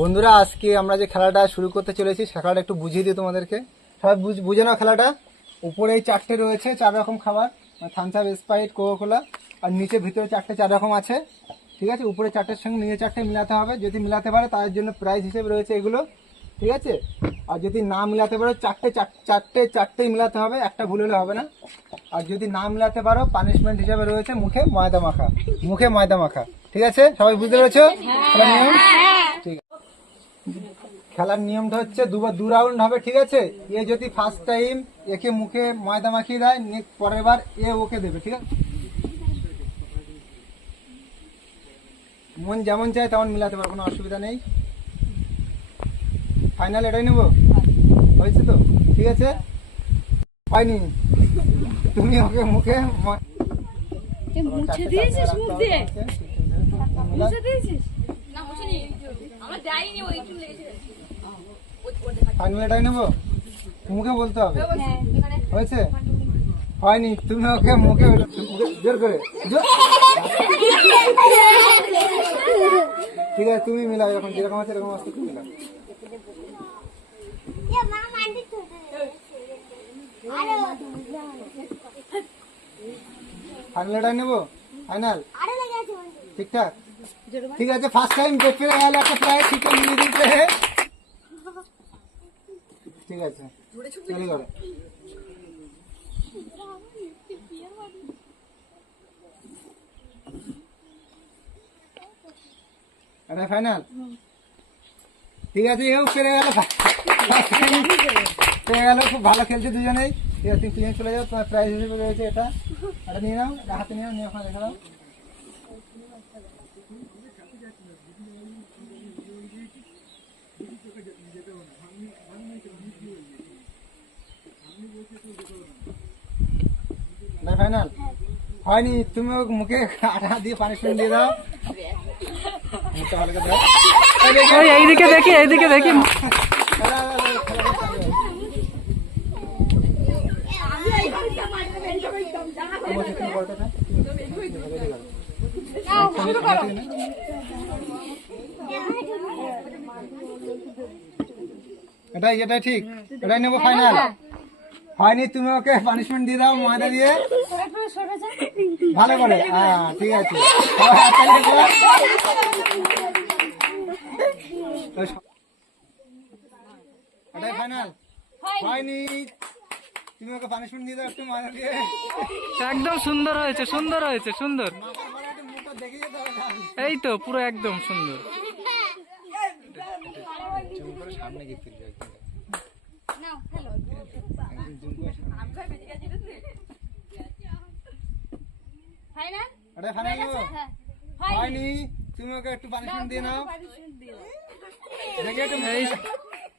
বন্ধুরা, আজকে আমরা যে খেলাটা শুরু করতে চলেছি খেলাটা একটু বুঝিয়ে দিই তোমাদেরকে। সবাই বুঝে নাও খেলাটা। উপরে এই চারটে রয়েছে 4 রকম খাবার, থামস আপ, স্প্রাইট, কোকা-কোলা, আর নিচে ভিতরে 4 রকম আছে। ঠিক আছে, উপরে 4টের সঙ্গে নিচে 4টে মিলাতে হবে। যদি মিলাতে পারে তাদের জন্য প্রাইজ হিসেবে রয়েছে এগুলো। ঠিক আছে, আর যদি না মিলাতে পারো চারটেই মিলাতে হবে, একটা ভুল হলে হবে না। আর যদি না মিলাতে পারো পানিশমেন্ট হিসেবে রয়েছে মুখে ময়দা মাখা। ঠিক আছে, সবাই বুঝতে পেরেছো খেলার নিয়ম? ঠিক আছে, খেলার নিয়মটা হচ্ছে 2 রাউন্ড হবে। ঠিক আছে, এ যদি ফার্স্ট টাইম একে মুখে ময়দা মাখিয়ে দেয়, পরের বার এ ওকে দেবে। ঠিক আছে, মন যেমন চায় তেমন মিলাতে পারবো, কোনো অসুবিধা নেই। ফাইনাল এটাই নেবো, হয়েছে তো? ঠিক আছে, হয়নি তুমি ওকে মুখে মুছে দিয়েছিস মুখ দিয়ে? মুছে দিয়েছিস? না মুছেনি, আমার যাইনি, ওই একটু লেগেছে। ফাইনাল এটাই নেবো, মুখে বলতে হবে। হয়েছে? হয়নি, তুমি ওকে মুখে জোর করে ঠিক আছে, তুমি মিলাও, এরকম যেরকম আছে এরকম আসতে তুমি মিলাও। ফাইনাল এটাই নেবো, ফাইনাল ঠিকঠাক। ঠিক আছে, ফার্স্ট টাইম দেখতে গেলে একটা প্রায় ঠিক মিলিয়ে দিতে। ঠিক আছে, চলে গেল। এটা ফাইনাল। ঠিক আছে, এও পেরে গেল, খুব ভালো খেলছে দুজনেই। ঠিক আছে, তুমি চলে যাও, তোমার প্রাইজ হিসেবে রয়েছে এটা। এটা নিয়ে নাও, এটা হাতে নিয়ে ওখানে রেখে দাও। ফাইনাল হয়নি, তুমি মুখে আটা দিয়ে পানিশমেন্ট দিয়ে দাও। এইদিকে দেখি এটাই ঠিক, এটাই নেবো ফাইনাল। হয়নি, তুমি ওকে পানিশমেন্ট দিয়ে দাও ময়দা দিয়ে ভালো করে। হ্যাঁ ঠিক আছে, এটাই ফাইনাল। হয়নি, তুমি ওকে পানিশমেন্ট দিয়ে দাও একটু ময়দা দিয়ে। একদম সুন্দর হয়েছে সুন্দর। এই তো পুরো একদম সুন্দর। সামনে গিয়ে হয়নি, তুমি ওকে একটু পানিশমেন্ট দিয়ে নাও।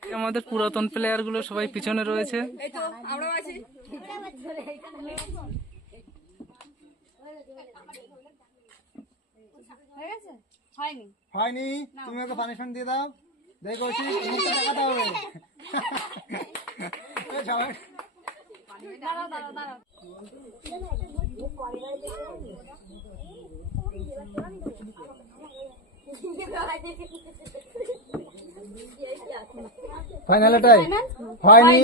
এই আমাদের পুরাতন প্লেয়ার গুলো সবাই পিছনে রয়েছে। হয়নি, তুমি ওকে পানিশমেন্ট দিয়ে দাও। দেখো মুখটা দেখাতে হবে। ফাইনাল এটাই। হয়নি,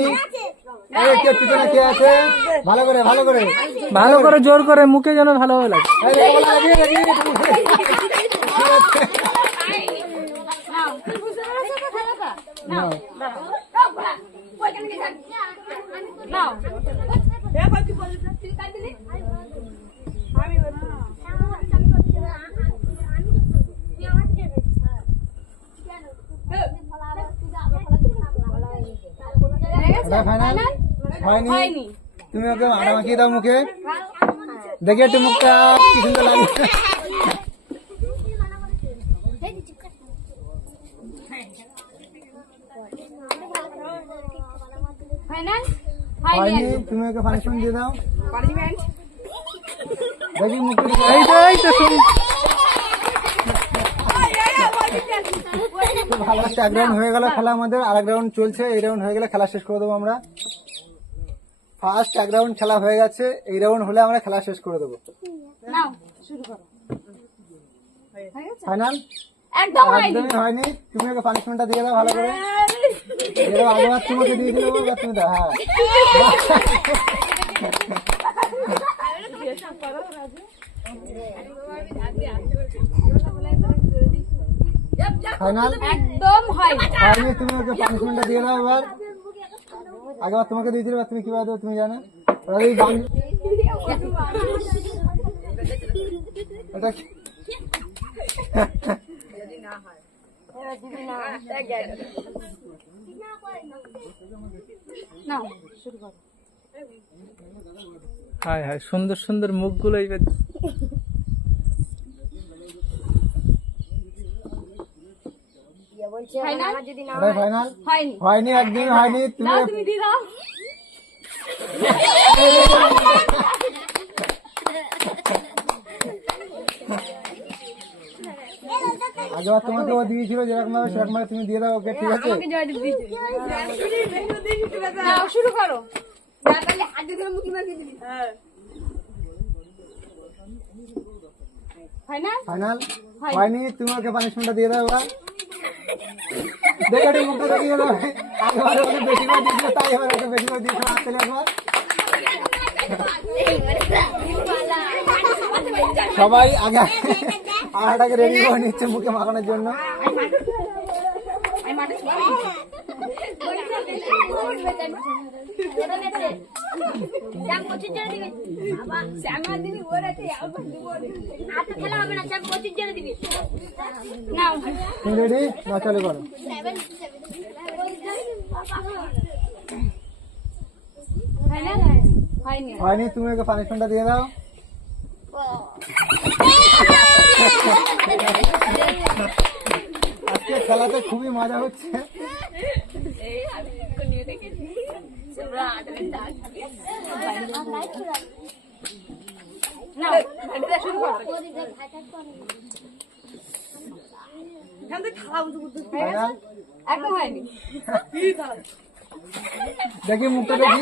পিছনে কে আছে? ভালো করে জোর করে মুখে যেন ভালোভাবে লাগে। ফাইনাল হয়নি, তুমি ওকে আটা মাখিয়ে দাও মুখে। দেখি একটু মুখটা কি সুন্দর লাগে। হয়নি, তুমি ওকে পানিশমেন্ট দিয়ে দাও। দেখি মুখটা। এই তো ভালো, একটা 1 রাউন্ড হয়ে গেল খেলা আমাদের, আর 1 রাউন্ড চলছে। এই রাউন্ড হয়ে গেলে খেলা শেষ করে দেবো আমরা। ফার্স্ট 1 রাউন্ড খেলা হয়ে গেছে, এই রাউন্ড হলে আমরা খেলা শেষ করে দেবো। ফাইনাল একদম হয়নি। একদমই হয়নি। তুমি ওকে পানিশমেন্টটা দিয়ে দাও ভালো করে। দিয়ে দাও, আগেবার তোমাকে দিয়ে দিল, এবার তুমি দাও। হ্যাঁ ফাইনাল একদম হয়নি। হয়নি। তুমি ওকে পানিশমেন্টটা দিয়ে দাও এবার। আগেবার তোমাকে দিয়েছিল, এবার তুমি কিভাবে দেবে তুমি জানো। এবার এই এটা কি? নাও শুরু করো। হায় হায়, সুন্দর সুন্দর মুখগুলো এবার ফাইনাল এটাই ফাইনাল হয়নি। হয়নি, একদমই হয়নি। তুমি দাও তুমি দিয়ে দাও। আগেবার তোমাকে ও দিয়েছিল যেরকম ভাবে সেরকম ভাবে তুমি দিয়ে দাও ওকে, ঠিক আছে? আমাকে জয়দীপ দিয়েছে। নাও শুরু করো। না তাহলে হাতে করে মুখি মার দিবি। ফাইনাল ফাইনাল হয়নি। তুমি ওকে পানিশমেন্টটা দিয়ে দাও এবার। দেখো একটু মুখটা দেখিয়ে দাও। আগেবার ওকে বেশি করে দিয়েছিল, তাই এবার ওকে বেশি করে দিয়েছিল। আসলে একবার সবাই আগে আটাকে রেডি করে নিচ্ছে মুখে মাখানোর জন্য। আমি মাঠে শুরু নাও তুমি রেডি না? চলে করো। ফাইনাল হয়নি। হয়নি। তুমি ওকে পানিশমেন্টটা দিয়ে দাও। আজকে খেলাতে খুবই মজা হচ্ছে। নাও এটা শুরু করো। ফাইনাল একদম হয়নি। দেখি মুখটা দেখি।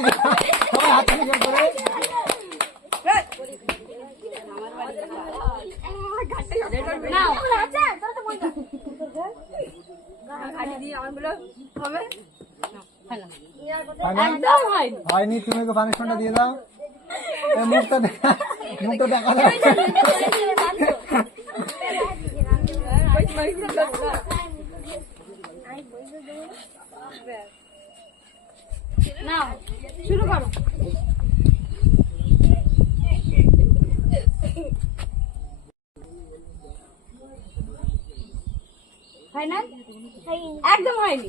সবাই হাত থেকে করে। নাও ফাইনাল একদম হয়নি। হয়নি। তুমি ওকে পানিশমেন্টটা দিয়ে দাও। এই মুখটা মুখটা দেখা যাচ্ছে। নাও শুরু করো। ফাইনাল একদম হয়নি।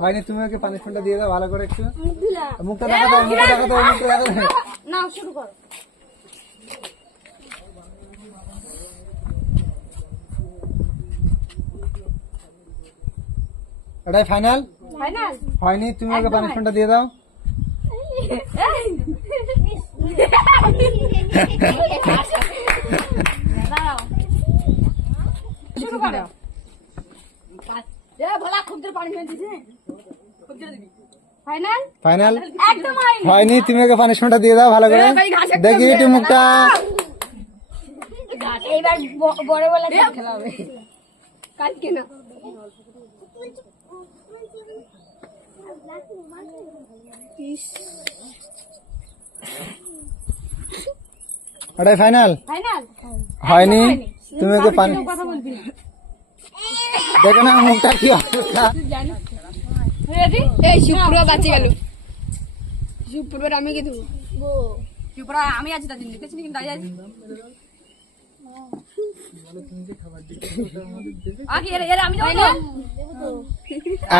হয়নি। তুমি ওকে পানিশমেন্টটা দিয়ে দাও ভালো করে একটু। মুখটা দেখা দাও, মুখটা দেখা দাও, মুখটা দেখা দাও। নাও শুরু করো। এটাই ফাইনাল ফাইনাল হয়নি। তুমি ওকে পানিশমেন্টটা দিয়ে দাও। দাঁড়াও শুরু করো। ভোলা খুব জোর পানি দিছে। খুব জোর দিবি। ফাইনাল ফাইনাল একদম হয়নি। হয়নি। তুমি ওকে পানিশমেন্টটা দিয়ে দাও ভালো করে। দেখি একটু মুখটা। এইবার বড় বড় খেলা হবে। কালকে না এটাই ফাইনাল ফাইনাল হয়নি। তুমি ওকে পানি কথা বলবি না। দেখো না মুখটা কি অবস্থা। রেডি? এই শুক্র বাঁচে গেল। শুক্রবার আমি কে দেবো? শুক্রবার আমি আছি তার জন্য দেখেছি কিন্তু দাঁড়িয়ে আছি। আগে এর আমি যাবো।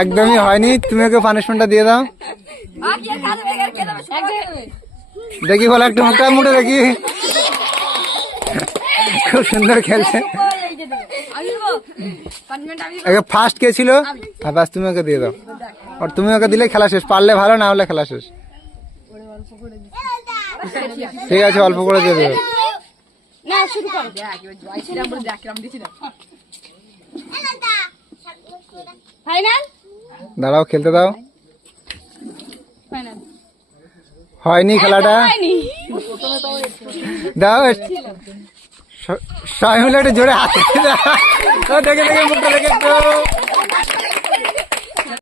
একদমই হয়নি। তুমি ওকে পানিশমেন্টটা দিয়ে দাও। আগে এর কাজ হয়ে গেল কে দেবে? এক জায়গায় দেখি বলো একটু মুখটা মুখে দেখি। খুব সুন্দর খেলছে। আমি দেবো। পানিশমেন্ট আমি একে ফার্স্ট কে ছিল? আর বাস তুমি ওকে দিয়ে দাও। আর তুমি ওকে দিলে খেলা শেষ। পারলে ভালো, না হলে খেলা শেষ। ঠিক আছে, অল্প করে দিয়ে দেবে। না শুরু করো। দেখ এবার জয় ছিলাম বলে দেখ কিরম দিছিলাম। ফাইনাল দাঁড়াও, খেলতে দাও। ফাইনাল হয়নি খেলাটা। হয়নি। দাও সবাই মিলে একটু জোরে হাত দেখে দেখে মুখটা দেখে একটু